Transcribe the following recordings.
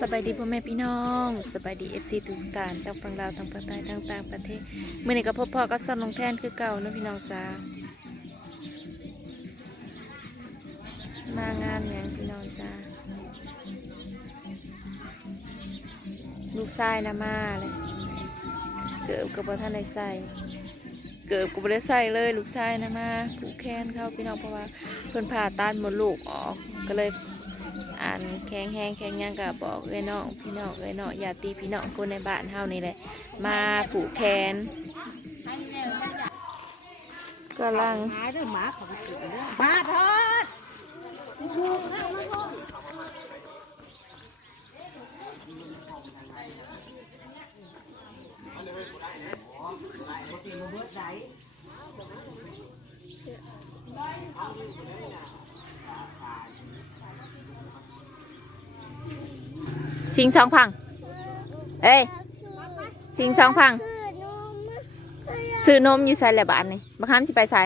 สบายดีพ่อแม่พี่น้องสบายดีเอฟซีทุกท่านทั้งฝั่งลาวทั้งฝั่งใต้ต่างประเทศเมื่อนี้ก็พบพ่อก็สนลงแทนคือเก่านะพี่น้องจ้ามางานหยังพี่น้องจ้าลูกชายนะมาเลยเกิบกับท่านได้ใส่เกิบกับบ่ได้ใส่เลย ลูกชายนะมาผูกแขนเขาพี่น้องเพราะว่าเพิ่นผ่าตัดหมดลูกออกก็เลยานแข็งแห้งแข็งหยังกับบอกเอ้ยน้องพี่น้องเอ้ยน้องญาติพี่น้องคนในบ้านเฮานี่แหละมาผูกแขนกำลังหายด้วยหมาของสิงมาทอด ชิงสองพัง เอ้ยชิงสองพัง ซื้อนมอยู่ใส่แหละบ้านนี่บักห้ามสิไปใส่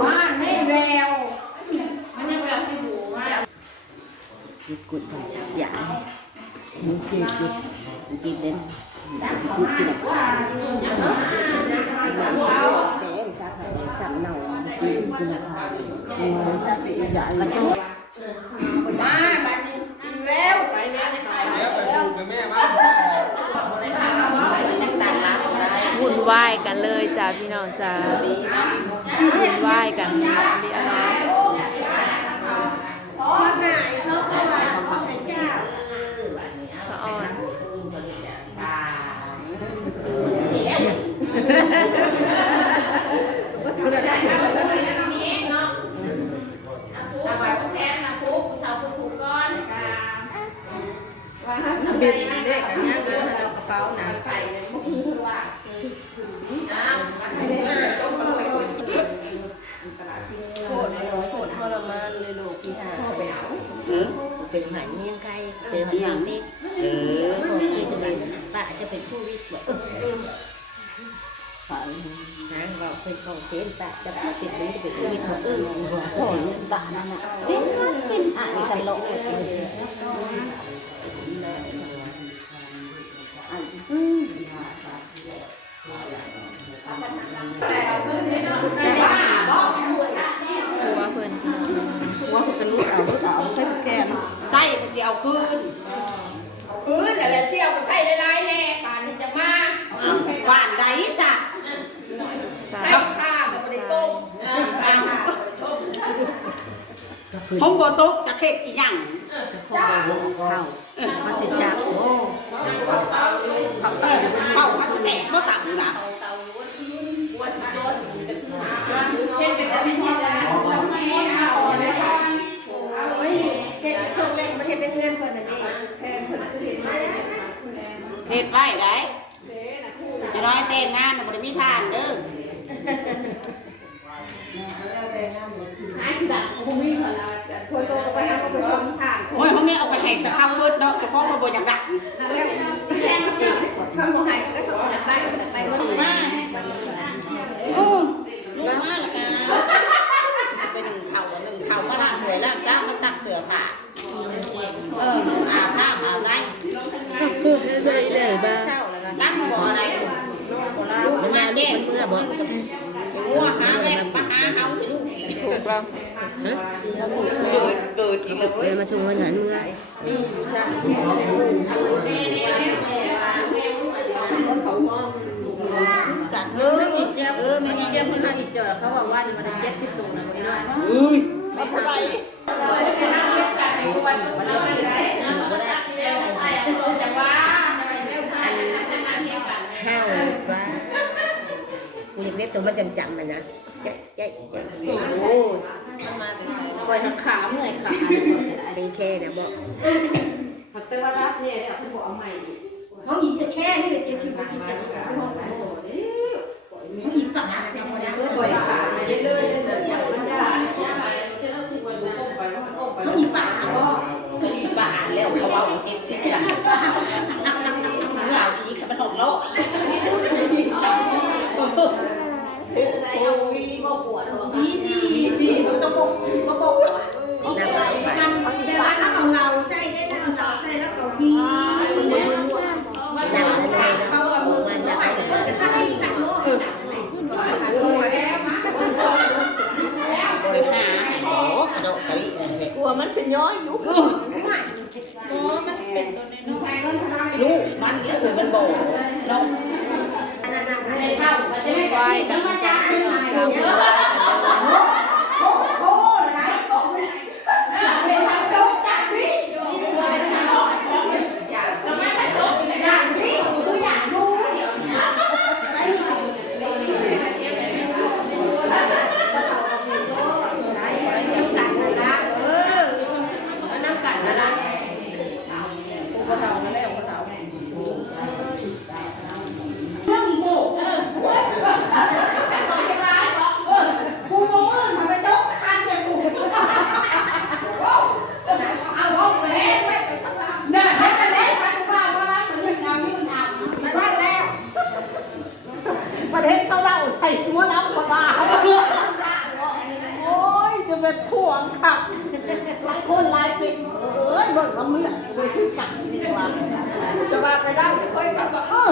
มาแม่แววยุดกุดต้องชักยามึงเจ็บจุด มึงกินเด่นกูกินแบบข้าวเดี๋ยวชักเดี๋ยวชักเน่ากินกินข้าวมึงชักใหญ่ก็ต้องมาแบบนี้แล้วไปแล้วไปแล้วแล้วไปดูแม่มาต่างรับได้วุ่นวายกันเลยจ้าพี่น้องจ้าวุ่นวายกันเรียบร้อยพระอ่อน บินเด็กอย่างเงี้ยเดี๋ยวให้เรากระเป๋าหนังไปโคตรเลยโคตรทรมานเลยลูกพี่ฮะเออเป็นไหนเมียงไก่เป็นอย่างนี้เออผมที่จะเป็นป้าจะเป็นผู้วิทย์บอกนะเราเป็นของเซนป้าจะเป็นผู้เป็นผู้วิทย์บอกเออโอ้ยป้านั่นน่ะเป็นเป็นอะนี่ตลกเลย แห้องบ่ตกจะเข็ดอีหยังคงบ่วงเข้าเขาจะจับโอ้เขาเต่าเขาจะแตกบ่ต่ำนะโอ้ยเฮ็ดเครื่องเล่นมาเฮ็ดได้เงินเพิ่นน่ะนี่เฮ็ดไว้ได้จะน้อยแต่งงานบ่ได้มีทานเด้อ หายสิบาทบ่มีเพิ่นละแต่คนโตก็ไปเอาไปทำทานโอ้ยห้องนี้เอาไปแหกแต่ข้าวเบิดเนาะเฉพาะคนบ่อยากดักแล้วสิแพงก็จริงคำบ่ให้ก็เขาอยากได้ก็อยากได้เงิน มาโอ้ลูกมาแล้วกันจะไปหนึ่งเข่าหนึ่งเข่ามาล้างถ้วยล้างซ้ำมาซักเสื้อผ้าเอออาบน้ำอาบน้ำคือได้ได้บ้างเช่าแล้วกันตั้งบ่ออะไรลูกมาแก้เมื่อบ่งัวหาแม่มาหาเอาไปลูก ถูกเราเกิดเกิดอีกแล้วเดี๋ยวมาชงวันนั้นมื้อมีอยู่ช่างจัดเลยอีเจี๊ยบเออมันอีเจี๊ยบมันมาอีเจอเขาบอกว่าจะมาได้เจ็ดสิบตัวนะไม่ได้อุ้ยไม่เป็นไรห้าวบ้ากูอยากได้ตัวมันจำๆมันนะเจ๊เจ๊เจ๊โอ้ยคอยหักขาเมื่อยขาดี แค่เนี่ยบอกผักเตยว่ารับเนี่ยเนี่ยคุณบอกเอาใหม่เขาหยิบแค่นี่เลย70บาท70บาทคือห้องเขาหยิบกลับมาแล้วบ่ได้เงิน ปล่อยขาไปเรื่อยๆเรื่อยๆมันได้ เขาหยิบ เจ็ดสิบกันเมื่อเอาอีกขับมันหกโลกไอ้เอาวีก็ปวดหัว ดีดี ดีมันต้องบุกก็บุก มันแต่ว่าถ้าเอาเราใส่ได้แล้วเราใส่แล้วก็มี มันหนักเลยเขาว่ามือมันหนัก จะใส่ใส่โลกต่างเลย บริหารโอ้กระโดดกระดิ่ง กลัวมันเป็นย้อยลูกลูกมันเลือดมันโบน้องไหว้กันจ้าพี่น้องจ้า กูโง่ทำไมโต๊ะคันเนี่ยกูเอาเอาไปเล่นไปเนี่ยให้ไปเล่นไปกูว่าว่ารักเหมือนอย่างนี้มันทำมันว่าแล้วประเทศเขาเล่าใส่หัวเราคนว่าโอ้ย ห่วงค่ะหลายคนหลายปีเอ้ยเบิ่งน้ำเลือดไปคือกันดีกว่าจะว่าไปได้จะค่อยกับว่าเออ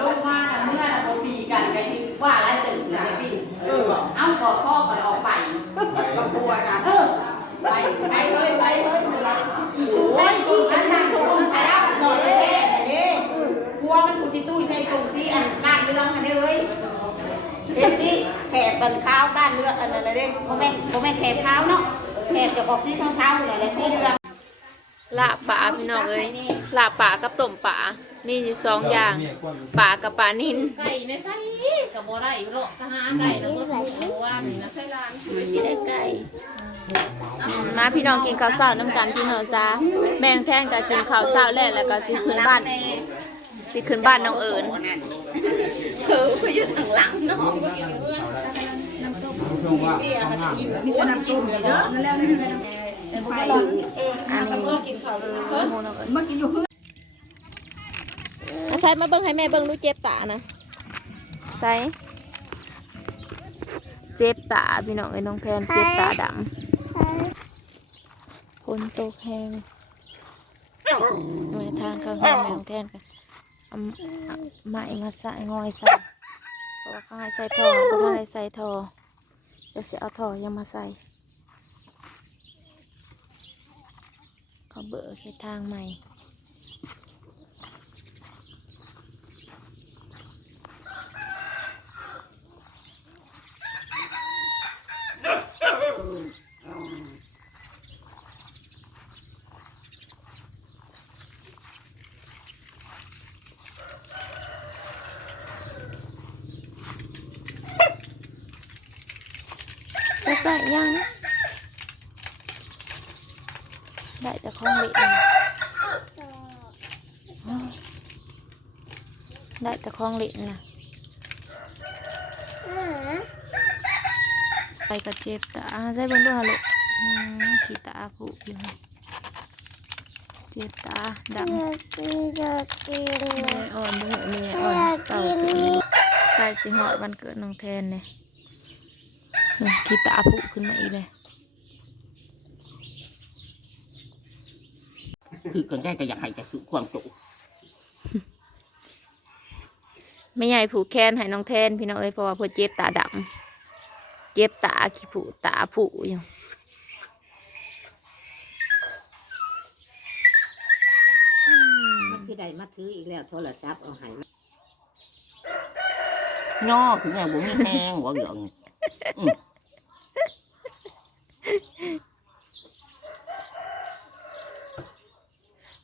ลงมาน่ะเมื่อน่ะบ่ตีกันก็สิว่าหลายตึกเลยพี่เออเอ้ากอดพ่อกันออกไปก็กลัวนะเออไปไปเลยไปเลยโอ้ยคุณอาจารย์ส่งมาแล้วหน่อยเด้เด้กลัวมันคุณจิตุ้ยใส่ชงซีอันการเรื่องอันนี้เอ้ยเห็นดิ แขกเป็นข้าวการเลือกอันนั้นเด้โมเมนต์โมเมนต์แขกข้าวเนาะแขกจะออกซีข้าวข้าวอะไรและซีเรืองลาบป่าพี่น้องเอ้ยลาบป่ากับต้มป่ามีอยู่สองอย่างป่ากับป่านินไก่ในไส้ก็บ่ได้หรอกทหารไก่แล้วก็ถูกว่านี่นะไส้ลานไม่ได้ไก่มาพี่น้องกินข้าวเช้าน้ำกันพี่น้องจ้าแม่งแท่นก็กินข้าวเช้าแล้วแล้วก็สิขึ้นบ้านสิขึ้นบ้านน้องเอิญเออเขาอยู่ทางหลังเนาะช่วง ว่าเบียร์ทำมันงานกินมีแต่น้ำจิ้มเนาะอันนี้มากินอยู่เพื่ออาใส่มาเบิ่งให้แม่เบิ่งรู้เจ็บตานะใส่เจ็บตาพี่น้องไอ้น้องแพนเจ็บตาดำฝนตกแห้งหน่วยทางข้างห้องแมวแทนกันเอาไม้มาใส่งอยใส่เพราะว่าเขาให้ใส่ท่อเพราะว่าให้ใส่ท่อ จะเสียเอาท่อยังมาใส่เขาเบื่อแค่ทางใหม่ จับได้ยังได้แต่ของเล่นได้แต่ของเล่นนะไปก็เจ็บตาใส่บนด้วยลูกขี้ตาผุอยู่เจ็บตาดำแม่อ่อนเด้อแม่อ่อนเต่าตัวนี้ใกล้สิหอดวันเกิดน้องแทนเลย ขี้ตาผุขึ้นมาอีกเลยคือคนแรกก็อยากให้จะคือความจุไม่ใหญ่ผูกแขนให้น้องแทนพี่น้องเอ้ยเพราะว่าเพื่อเจ็บตาดำเจ็บตาขี้ผุตาผุอยู่มันคือใดมาถืออีกแล้วโทรศัพท์เอาให้ย่อคือไงบุ้มีแห้งหัวเหลือ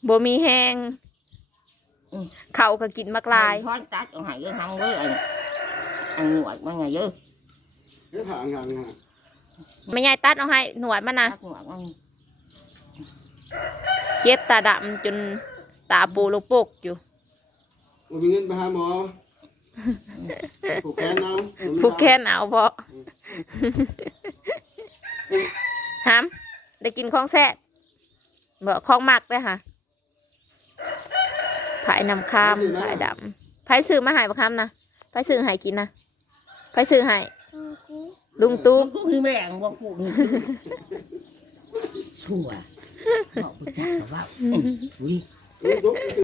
บ่มีแหงเขาก็กินมากลายทอดตัดเอาให้ยังหังเว้ยอันอันหนวดมันไงเยอะเดี๋ยวถามงานงานไม่ใหญ่ตัดเอาให้หนวดมันนะตัดหนวดมันเจ็บตาดำจนตาปูลูกปกอยู่ว่ามีเงินไปหาหมอผูกแขนเอาผูกแขนเอาเพราะฮัมได้กินของแซ่บบอกของหมักเลยค่ะ ผายนำข้ามผายดำผายซื้อมาใหายปะคำนะผายซื้อใหายกินนะผายซื้อใหายลุงตู้กูคือแม่งบอกกูนี่ชั่วบอกกูจักว่าอุ้ยลูก